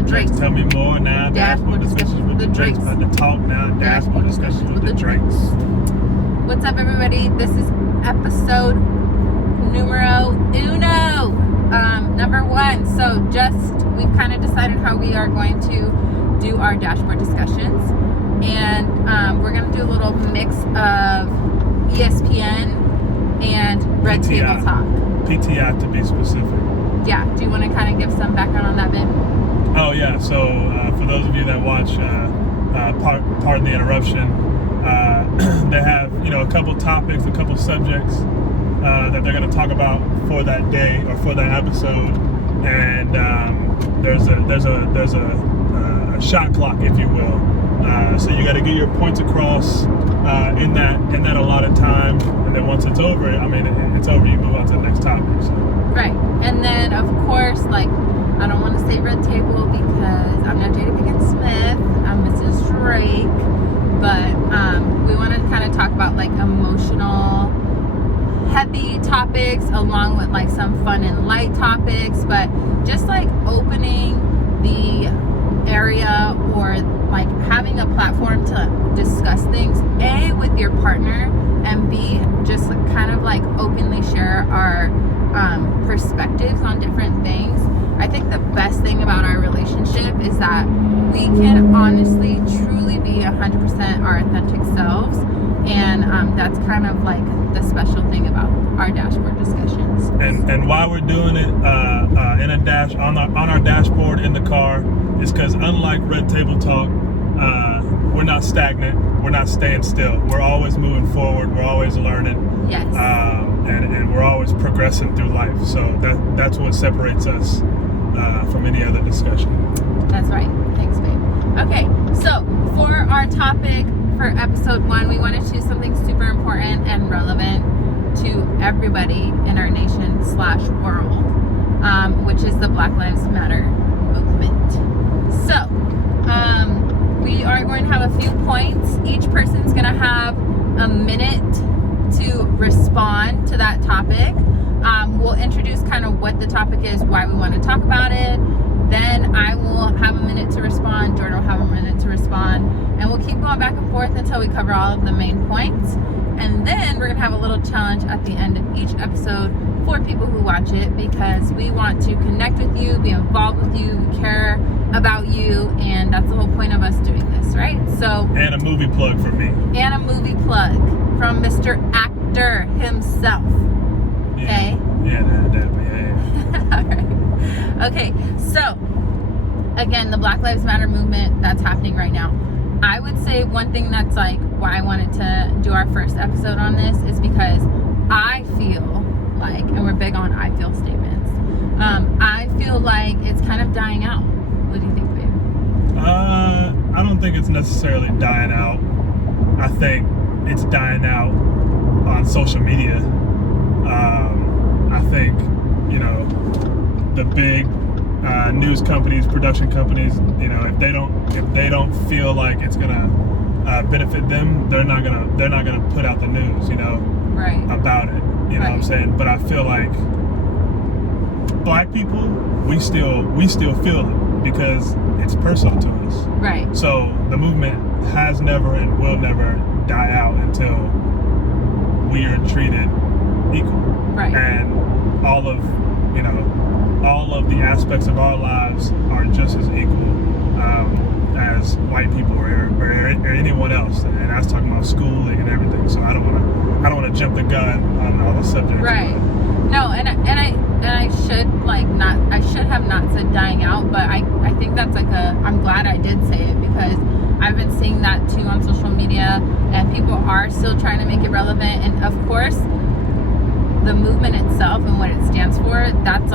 the drinks. Tell me more now. Dashboard discussions with the drinks. About to talk now. Dashboard discussions with the drinks. What's up, everybody? This is episode numero uno, number one. So we've kind of decided how we are going to do our dashboard discussions, and we're going to do a little mix of ESPN and Red Table Talk. PTI to be specific. Yeah. Do you want to kind of give some background on that, Ben? Oh yeah. So for those of you that watch, pardon the interruption. They have a couple topics, a couple subjects that they're going to talk about for that day or for that episode, and there's a shot clock, if you will. So you got to get your points across in that allotted time, and then once it's over, it's over. You move on to the next topic. So. Right, and then of course, I don't want to say Red Table because I'm not Jada Pinkett Smith. I'm Mrs. Drake, but we want to kind of talk about emotional, heavy topics along with some fun and light topics, but just opening the area or having a platform to discuss things, A, with your partner, and B, just kind of openly share our perspectives on different things. I think the best thing about our relationship is that we can honestly, truly be 100% our authentic selves, and that's kind of the special thing about our dashboard discussions. And why we're doing it on our dashboard in the car is because, unlike Red Table Talk, we're not stagnant. We're not staying still. We're always moving forward. We're always learning. Yes. And we're always progressing through life. So that's what separates us from any other discussion. That's right. Thanks, babe. Okay, so for our topic for episode 1, we want to choose something super important and relevant to everybody in our nation/world, which is the Black Lives Matter movement. So, we are going to have a few points. Each person's going to have a minute to respond to that topic. We'll introduce kind of what the topic is, why we want to talk about it. Then I will have a minute to respond. Jordan will have a minute to respond. And we'll keep going back and forth until we cover all of the main points. And then we're going to have a little challenge at the end of each episode for people who watch it, because we want to connect with you, be involved with you, care about you, and that's the whole point of us doing this, right? So. And a movie plug for me. And a movie plug from Mr. Actor himself. Okay? Yeah, that. All right. Okay, so again, the Black Lives Matter movement that's happening right now. I would say one thing that's why I wanted to do our first episode on this is because I feel and we're big on I feel statements. I feel like it's kind of dying out. What do you think, babe? I don't think it's necessarily dying out. I think it's dying out on social media. I think, the big news companies, production companies, if they don't feel like it's gonna benefit them, they're not gonna put out the news, right, about it. You know what I'm saying? But I feel like Black people, we still feel it because it's personal to us. Right. So the movement has never and will never die out until we are treated equal. Right. And all of the aspects of our lives are just as equal as white people or anyone else. And that's talking about schooling and everything. So I don't want to jump the gun on all the subjects. Right. No, and I should have not said dying out, but I think that's I'm glad I did say it, because I've been seeing that too on social media, and people are still trying to make it relevant. And of course, the movement itself and what it stands for, that's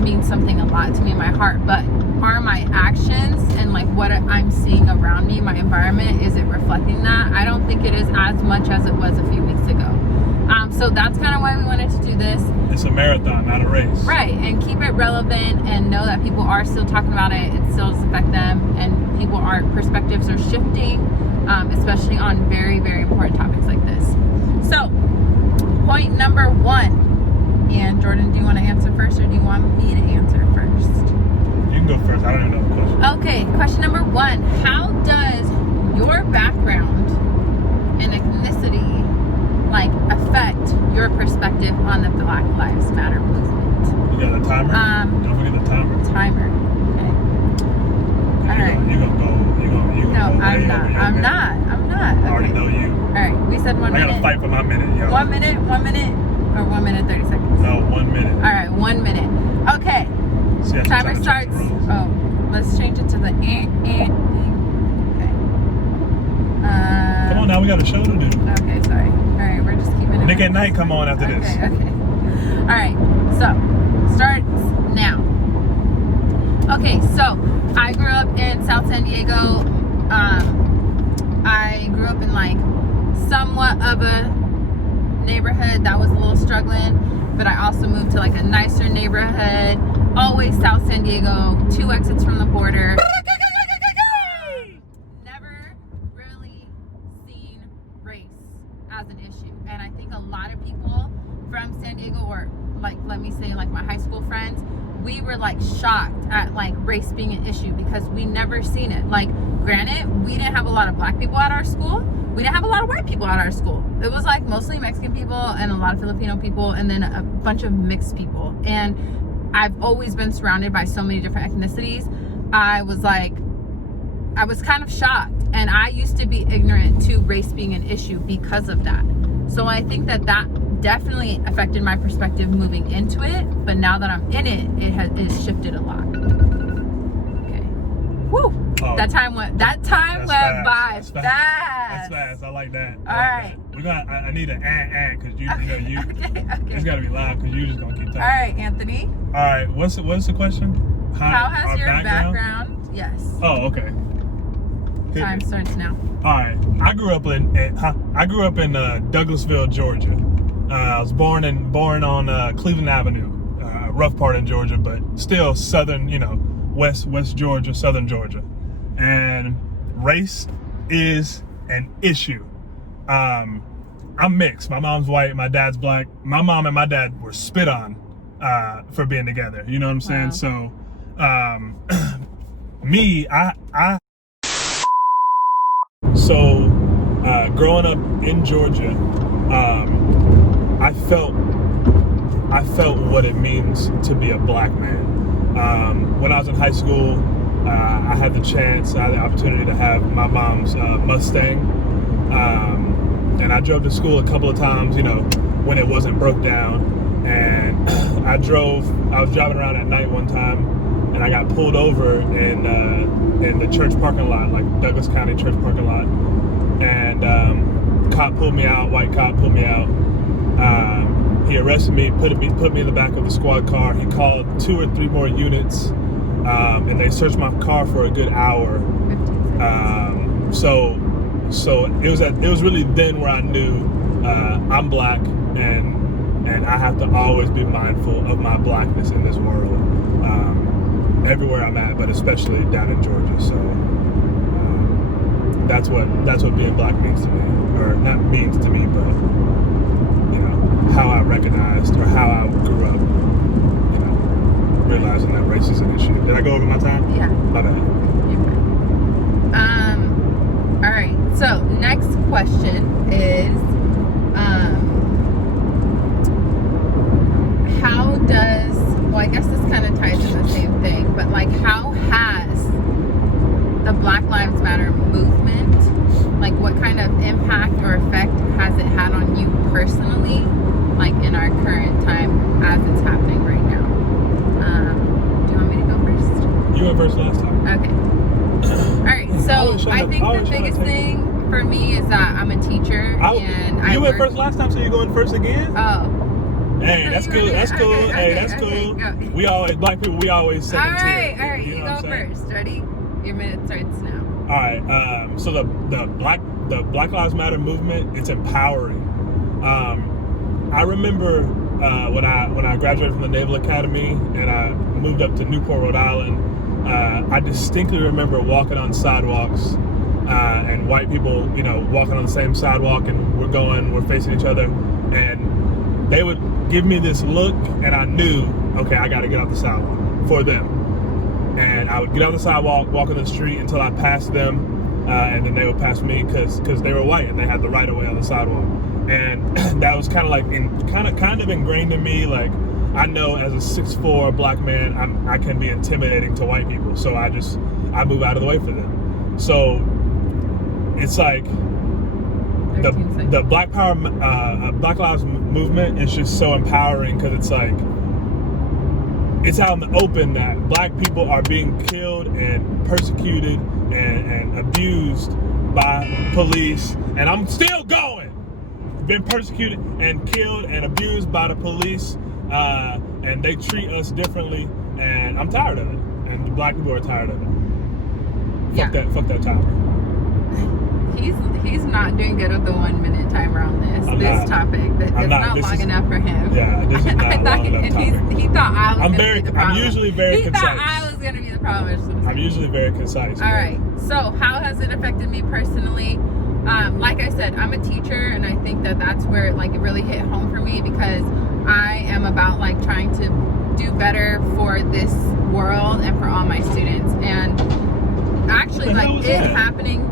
means something a lot to me in my heart. But are my actions and what I'm seeing around me, my environment, is it reflecting that? I don't think it is as much as it was a few weeks ago. So that's kind of why we wanted to do this. It's a marathon, not a race. Right, and keep it relevant and know that people are still talking about it. It still does affect them, and perspectives are shifting, especially on very, very important topics like this. So, point number 1. And Jordan, do you want to answer first, or do you want me to answer first? You can go first. I don't even know the question. Okay, question number 1. How does your background and ethnicity like affect your perspective on the Black Lives Matter movement? You got a timer? Don't forget the timer. Timer. Okay. All right. You're gonna go. No, I'm not. I'm not. I already know you. All right. We said 1 minute. I gotta fight for my minute, yo. 1 minute, or 1 minute 30 seconds? No, 1 minute. All right, 1 minute. Okay. See, Timer starts. Oh, let's change it to the thing. Okay. Come on now, we got a show to do. Okay, sorry. All right, we're just keeping it. Nick at Night, come on after this. Okay. All right. So, starts now. Okay, so I grew up in South San Diego. I grew up in like somewhat of a neighborhood that was a little struggling, but I also moved to like a nicer neighborhood. Always South San Diego, 2 exits from the border. Never really seen race as an issue, and I think a lot of people from San Diego, or like let me say like my high school friends, we were like shocked at like race being an issue because we never seen it. Like, granted, we didn't have a lot of black people at our school. We didn't have a lot of white people at our school. It was like mostly Mexican people and a lot of Filipino people and then a bunch of mixed people. And I've always been surrounded by so many different ethnicities. I was kind of shocked. And I used to be ignorant to race being an issue because of that. So I think that definitely affected my perspective moving into it. But now that I'm in it, it's shifted a lot. Okay. Woo. Oh, that time went by fast. That's fast. I like that. All right. I need an because you Okay. it's gotta be loud because you just gonna keep talking. All right, Anthony. All right. What's the question? How has your background? Yes. Oh, okay. Time starts now. All right. I grew up in Douglasville, Georgia. I was born on Cleveland Avenue, rough part in Georgia, but still southern, West Georgia, southern Georgia. And race is an issue. I'm mixed. My mom's white, my dad's black. My mom and my dad were spit on for being together. You know what I'm saying? Wow. So, growing up in Georgia, I felt what it means to be a black man. When I was in high school, I had the opportunity to have my mom's Mustang, and I drove to school a couple of times, when it wasn't broke down. And I was driving around at night one time, and I got pulled over in the church parking lot, like Douglas County church parking lot. And cop pulled me out, white cop pulled me out. He arrested me, put me in the back of the squad car. He called 2 or 3 more units, and they searched my car for a good hour. 15 seconds. So it was really then where I knew I'm black, and I have to always be mindful of my blackness in this world, everywhere I'm at, but especially down in Georgia. So that's what being black means to me, or not means to me, but how I recognized or how I grew up, realizing that race is an issue. Did I go over my time? Yeah. My bad. You're fine. All right. So next question is, how does? Well, I guess this kind of ties in the same thing, but like, how has the Black Lives Matter movement, like, what kind of impact or effect has it had on you personally, like in our current time as it's happening right now? Do you want me to go first? You went first last time. Okay. All right. So I think the biggest thing for me is that I'm a teacher, and you went first last time, so you're going first again? Oh. Hey, that's cool. That's cool. Okay, Hey, that's cool. okay. We always, black people, we always second tier. All right. You know go what I'm saying? first. Ready? Your minute starts now. All right. So the Black Lives Matter movement, it's empowering. I remember when I graduated from the Naval Academy and I moved up to Newport, Rhode Island. I distinctly remember walking on sidewalks and white people, walking on the same sidewalk, and we're facing each other, and they would give me this look, and I knew, okay, I got to get off the sidewalk for them. and I would get on the sidewalk, walk on the street until I passed them, and then they would pass me because they were white and they had the right of way on the sidewalk. And that was kind of like kind of ingrained in me. Like, I know as a 6'4" black man, I can be intimidating to white people, so I move out of the way for them. So it's like the Black Power, Black Lives movement is just so empowering because it's like it's out in the open that black people are being killed and persecuted and abused by police, and I'm still going. Been persecuted and killed and abused by the police, and they treat us differently, and I'm tired of it, and the black people are tired of it. Fuck that timer. He's not doing good with the 1 minute timer on this topic. It's not long enough for him. Yeah, this is not long enough topic. He thought I was going to be the problem. I'm usually very concise. He thought I was going to be the problem. I'm usually very concise. All right. So how has it affected me personally? Like I said, I'm a teacher, and I think that's where it really hit home for me, because I am about trying to do better for this world and for all my students. And actually, it happening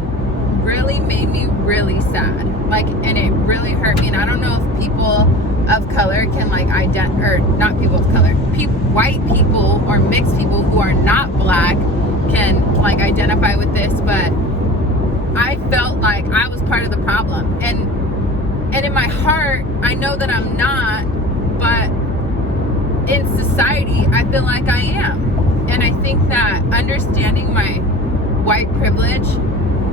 really made me really sad. And it really hurt me. And I don't know if people of color can or not people of color, white people or mixed people who are not black can identify with this, but I felt like I was part of the problem, and in my heart I know that I'm not, but in society I feel like I am. And I think that understanding my white privilege,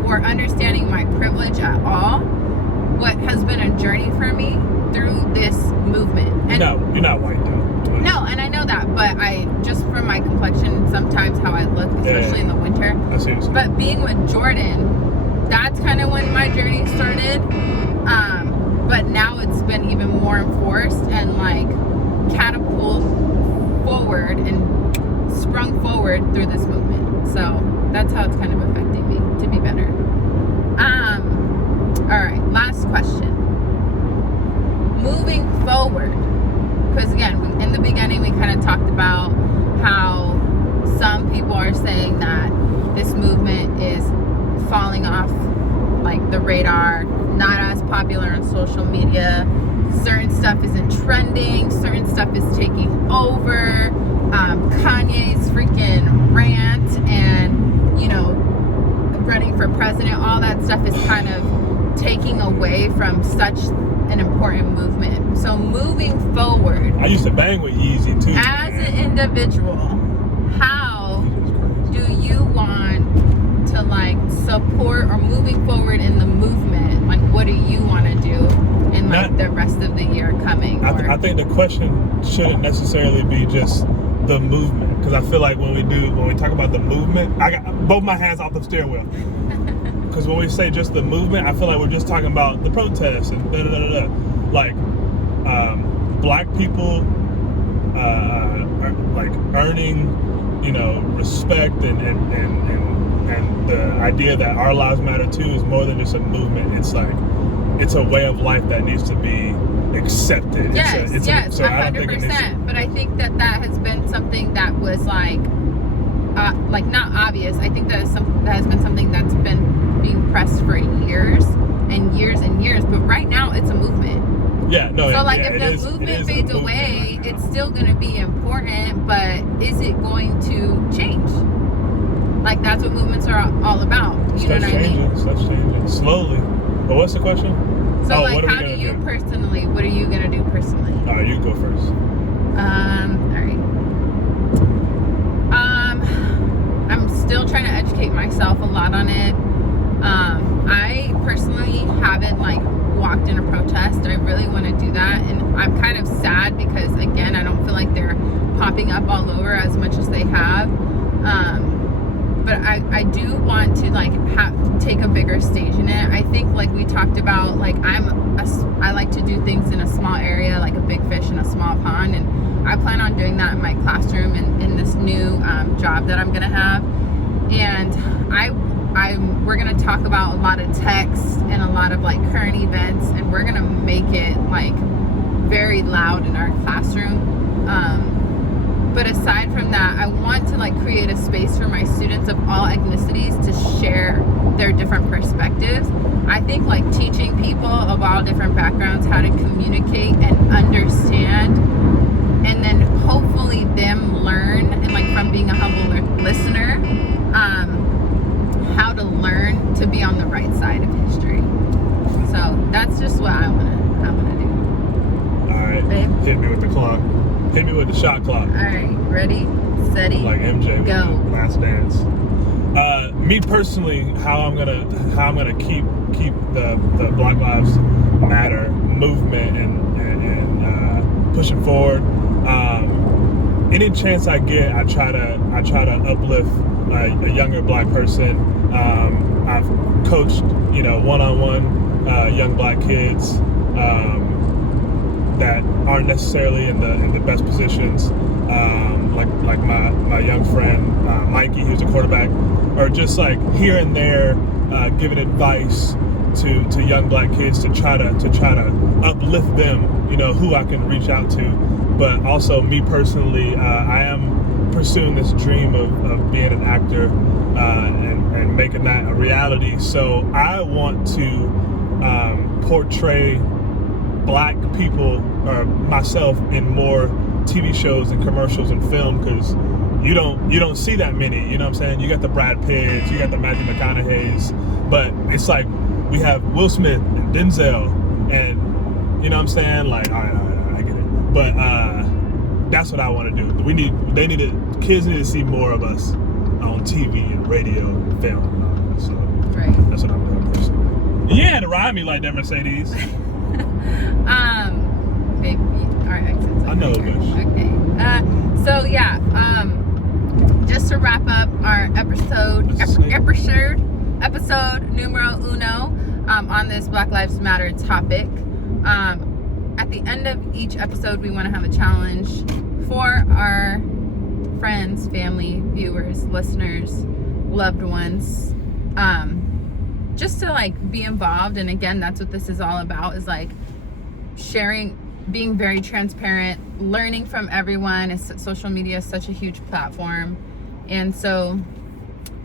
or understanding my privilege at all, what has been a journey for me through this movement. And you're not white though. No, and I know that, but I just from my complexion, sometimes how I look, especially in the winter. I see what you're saying. But being with Jordan, that's kind of when my journey started. But now it's been even more enforced and catapult forward and sprung forward through this movement. So that's how it's kind of affecting me to be better. All right, last question. Moving forward, because again, in the beginning we kind of talked about how some people are saying that this movement is falling off the radar, not as popular on social media. Certain stuff isn't trending, certain stuff is taking over. Kanye's freaking rant and running for president, all that stuff is kind of taking away from such an important movement. So moving forward, I used to bang with Yeezy too. As an individual, how do you want to support or moving forward in the movement? What do you want to do in the rest of the year coming? I think the question shouldn't necessarily be just the movement, because I feel like when we talk about the movement, I got both my hands off the steering wheel. Because when we say just the movement, I feel like we're just talking about the protests and black people earning respect and the idea that our lives matter too is more than just a movement. It's a way of life that needs to be accepted. Yes, 100%. But I think that has been something that was not obvious. I think that has been something that's been being pressed for years and years and years. But right now, it's a movement. Yeah, no. So if the movement fades away, it's still going to be important. But is it going to change? That's what movements are all about. You know what I mean? Stuff's changing slowly. But what's the question? So how do you personally? What are you gonna do personally? All right, you go first. All right. I'm still trying to educate myself a lot on it. I personally haven't walked in a protest. I really want to do that, and I'm kind of sad because again, I don't feel like they're popping up all over as much as they have. But I do want to take a bigger stage in it. I think we talked about, I like to do things in a small area, like a big fish in a small pond, and I plan on doing that in my classroom and in this new job that I'm gonna have. And we're gonna talk about a lot of text and a lot of current events, and we're gonna make it very loud in our classroom. But aside from that, I want to like create a space for my students of all ethnicities to share their different perspectives. I think like teaching people of all different backgrounds how to communicate and understand, and then hopefully them learn, and like from being a humble listener, how to learn to be on the right side of history. So that's just what I wanna do. All right, babe. Hit me with the clock. Hit me with the shot clock. All right, ready, steady, Like MJ with go. the Last Dance. Me personally, how I'm gonna keep the Black Lives Matter movement and pushing forward. Any chance I get, I try to uplift a younger Black person. I've coached, one-on-one young Black kids that aren't necessarily in the best positions. Like my young friend Mikey, who's a quarterback, or just like here and there giving advice to young Black kids to try to uplift them, who I can reach out to. But also me personally, I am pursuing this dream of being an actor and making that a reality. So I want to portray Black people or myself in more TV shows and commercials and film, because you don't see that many. You know what I'm saying? You got the Brad Pitts, you got the Matthew McConaughey's, but it's like we have Will Smith and Denzel, and you know what I'm saying? Like, all right, I get it. But that's what I want to do. Kids need to see more of us on TV and radio and film and all that. So Right. that's what I'm doing personally. You had to ride me like that, Mercedes. Baby, our exits. I know, bitch. Okay. So yeah, just to wrap up our episode numero uno, on this Black Lives Matter topic. At the end of each episode, we want to have a challenge for our friends, family, viewers, listeners, loved ones, just to like be involved. And again, that's what this is all about, is like sharing, being very transparent, learning from everyone. Social media is such a huge platform. And so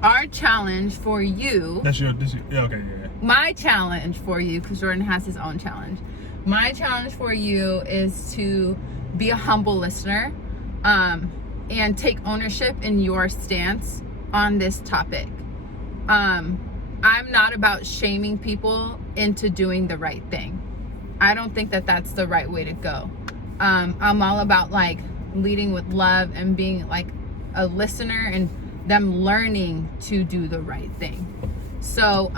our challenge for you, Yeah, okay. my challenge for you, because Jordan has his own challenge, my challenge for you is to be a humble listener, and take ownership in your stance on this topic. I'm not about shaming people into doing the right thing. I don't think that that's the right way to go. I'm all about like leading with love and being like a listener and them learning to do the right thing. So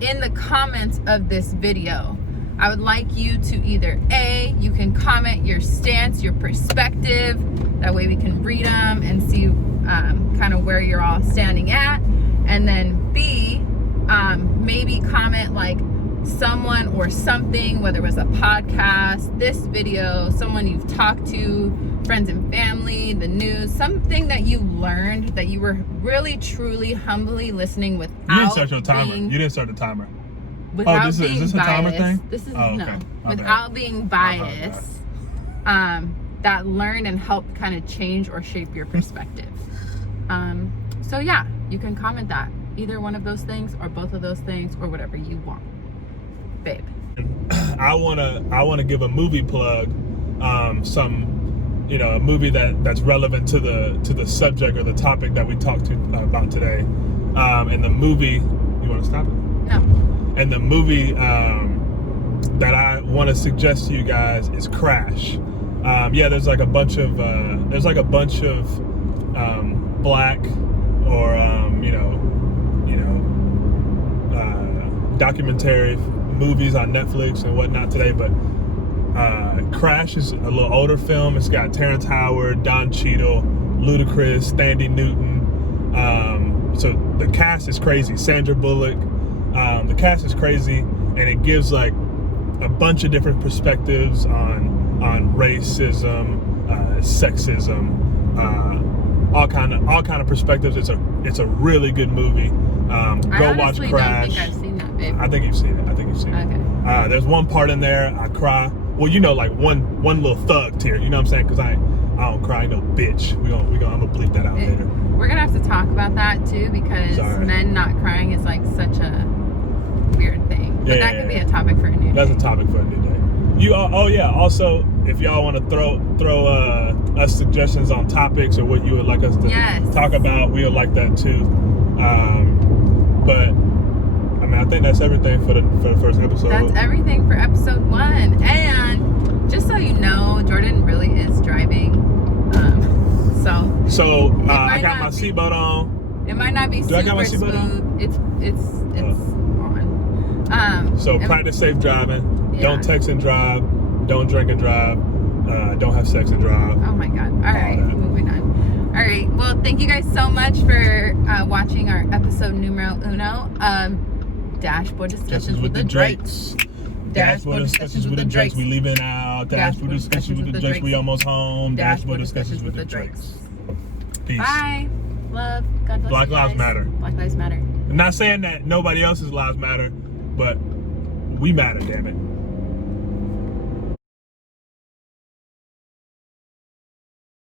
in the comments of this video, I would like you to either A, you can comment your stance, your perspective, that way we can read them and see kind of where you're all standing at. And then B, maybe comment like someone or something, whether it was a podcast, this video, someone you've talked to, friends and family, the news, something that you learned that you were really, truly, humbly listening without. You didn't start your timer. You didn't start the timer. Without is being this a timer biased. thing? This is okay. no. My Without bad. being biased, that learned and helped kind of change or shape your perspective. So yeah, you can comment that. Either one of those things or both of those things or whatever you want. Babe. I wanna give a movie plug, a movie that's relevant to the subject or the topic that we talked about today. And the movie, you want to stop it? No. And the movie that I want to suggest to you guys is Crash. There's like a bunch of black or documentary movies on Netflix and whatnot today, but Crash is a little older film. It's got Terrence Howard, Don Cheadle, Ludacris, Thandie Newton. So the cast is crazy. Sandra Bullock. The cast is crazy, and it gives like a bunch of different perspectives on racism, sexism, all kind of perspectives. It's a really good movie. Go watch Crash. I don't think I've seen that, babe. I think you've seen it. There's one part in there I cry. Well, like one little thug tear. You know what I'm saying? Because I don't cry no bitch. I'm gonna bleep that out later. We're gonna have to talk about that too, because men not crying is like such a weird thing. But that could be a topic for a new day. That's a topic for a new day. Also, if y'all want to throw us suggestions on topics or what you would like us to talk about, we would like that too. But I mean, I think that's everything for the first episode. That's everything for episode 1. And just so you know, Jordan really is driving. So I got my seatbelt on. It might not be super smooth. It's on. So practice safe driving. Yeah. Don't text and drive. Don't drink and drive. Don't have sex and drive. Oh my God. All right, moving on. All right. Well, thank you guys so much for watching our episode numero uno. Dashboard discussions with the Drakes. Dashboard discussions with the Drakes. We leaving out. Dashboard discussions with the Drakes. We almost home. Dashboard discussions with the Drakes. Peace. Bye. Love. God bless Black you lives guys. matter. Black lives matter. I'm not saying that nobody else's lives matter, but we matter, damn it.